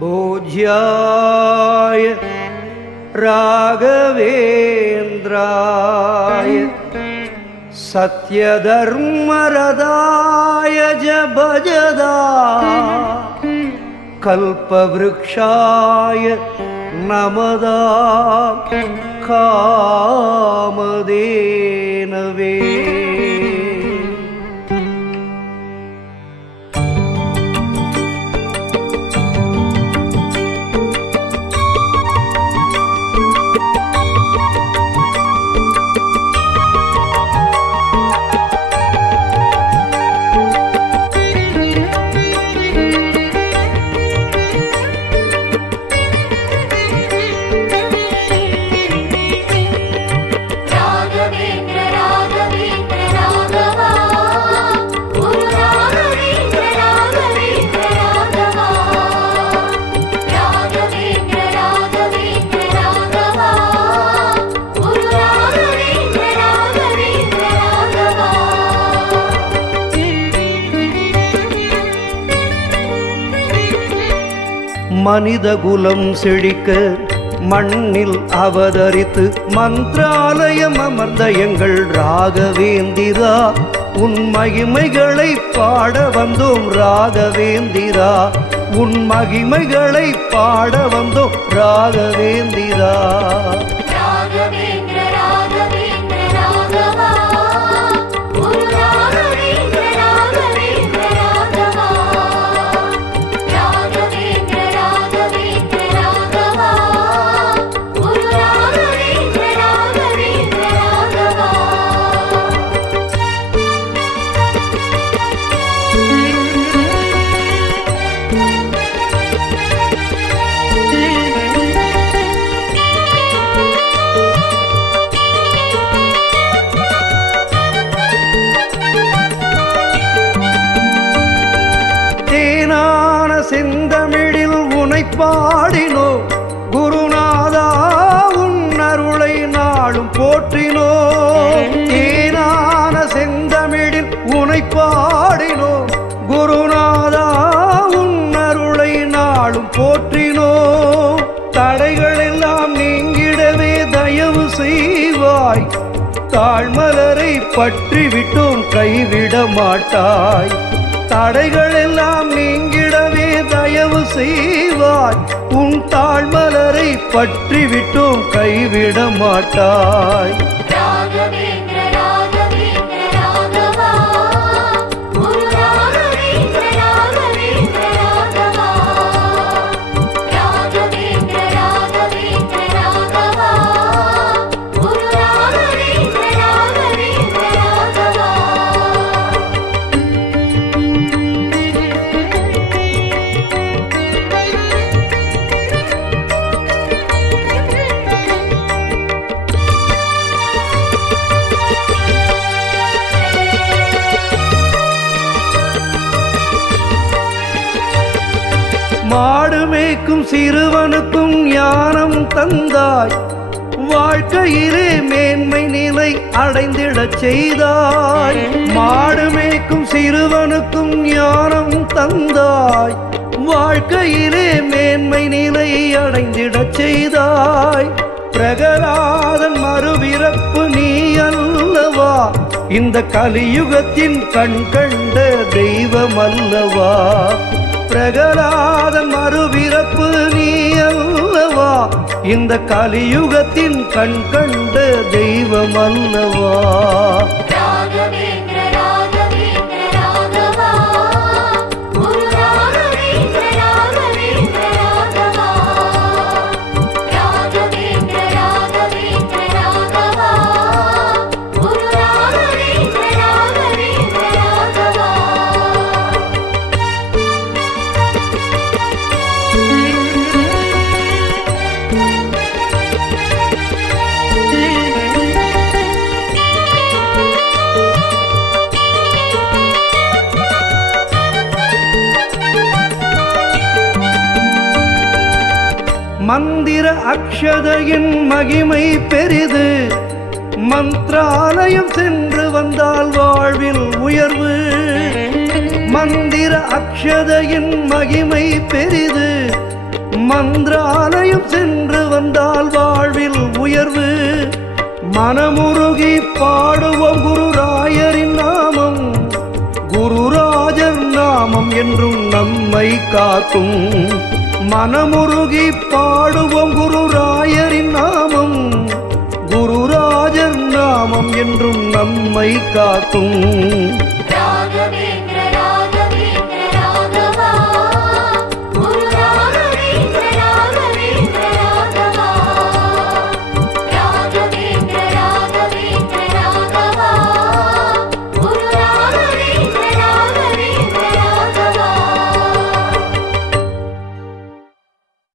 பூஜ்யாய ராகவேந்திராய சத்யதர்மரதாய ஜபஜதா கல்பவ்ருக்ஷாய நமதா காமதேனவே. மனிதகுலம் செழிக்க மண்ணில் அவதரித்து மந்திராலயம் அமர்ந்த எங்கள் ராகவேந்திரா, உன் மகிமைகளை பாட வந்தோம் ராகவேந்திரா, உன் மகிமைகளை பாட வந்தோம் ராகவேந்திரா. செந்தமிழில் உனை பாடினோ குருநாதா, உன் அருளை நாளும் போற்றினோ. தேனான செந்தமிழில் உனை பாடினோ குருநாதா, உன் அருளை நாளும் போற்றினோ. தடைகள் எல்லாம் நீங்கிடவே தயவு செய்வாய், தாழ்மலரை பற்றி விட்டோம் கைவிட மாட்டாய். தடைகள் எல்லாம் நீங்கிடவே தயவு செய்வாய், உன் தாழ்மலரை பற்றி விட்டோம் கைவிட மாட்டாய். மாடு மேய்க்கும் சிறுவனுக்கும் ஞானம் தந்தாய், வாழ்க்கையிலே மேன்மை நிலை அடைந்திடச் செய்தாய். மாடு மேய்க்கும் சிறுவனுக்கும் ஞானம் தந்தாய், வாழ்க்கையிலே மேன்மை நிலை அடைந்திடச் செய்தாய். பிரகலாதன் மறுபிறப்பு நீ அல்லவா, இந்த கலியுகத்தின் கண் கண்ட தெய்வம் அல்லவா. பிரகலாதன் மறுபிறப்பு நீ அல்லவா, இந்த கலியுகத்தின் கண் கண்ட தெய்வம் அல்லவா. மந்திர அக்ஷதையின் மகிமை பெரிது, மந்திராலயம் சென்று வந்தால் வாழ்வில் உயர்வு. அக்ஷதையின் மகிமை பெரிது, மந்திராலயம் சென்று வந்தால் வாழ்வில் உயர்வு. மனமுருகி பாடுவோம் குருராயரின் நாமம், குருராஜர் நாமம் என்றும் நம்மை காக்கும். மனமுருகி பாடுவோம் குருராயரின் நாமம், குருராஜர் நாமம் என்றும் நம்மை காக்கும்.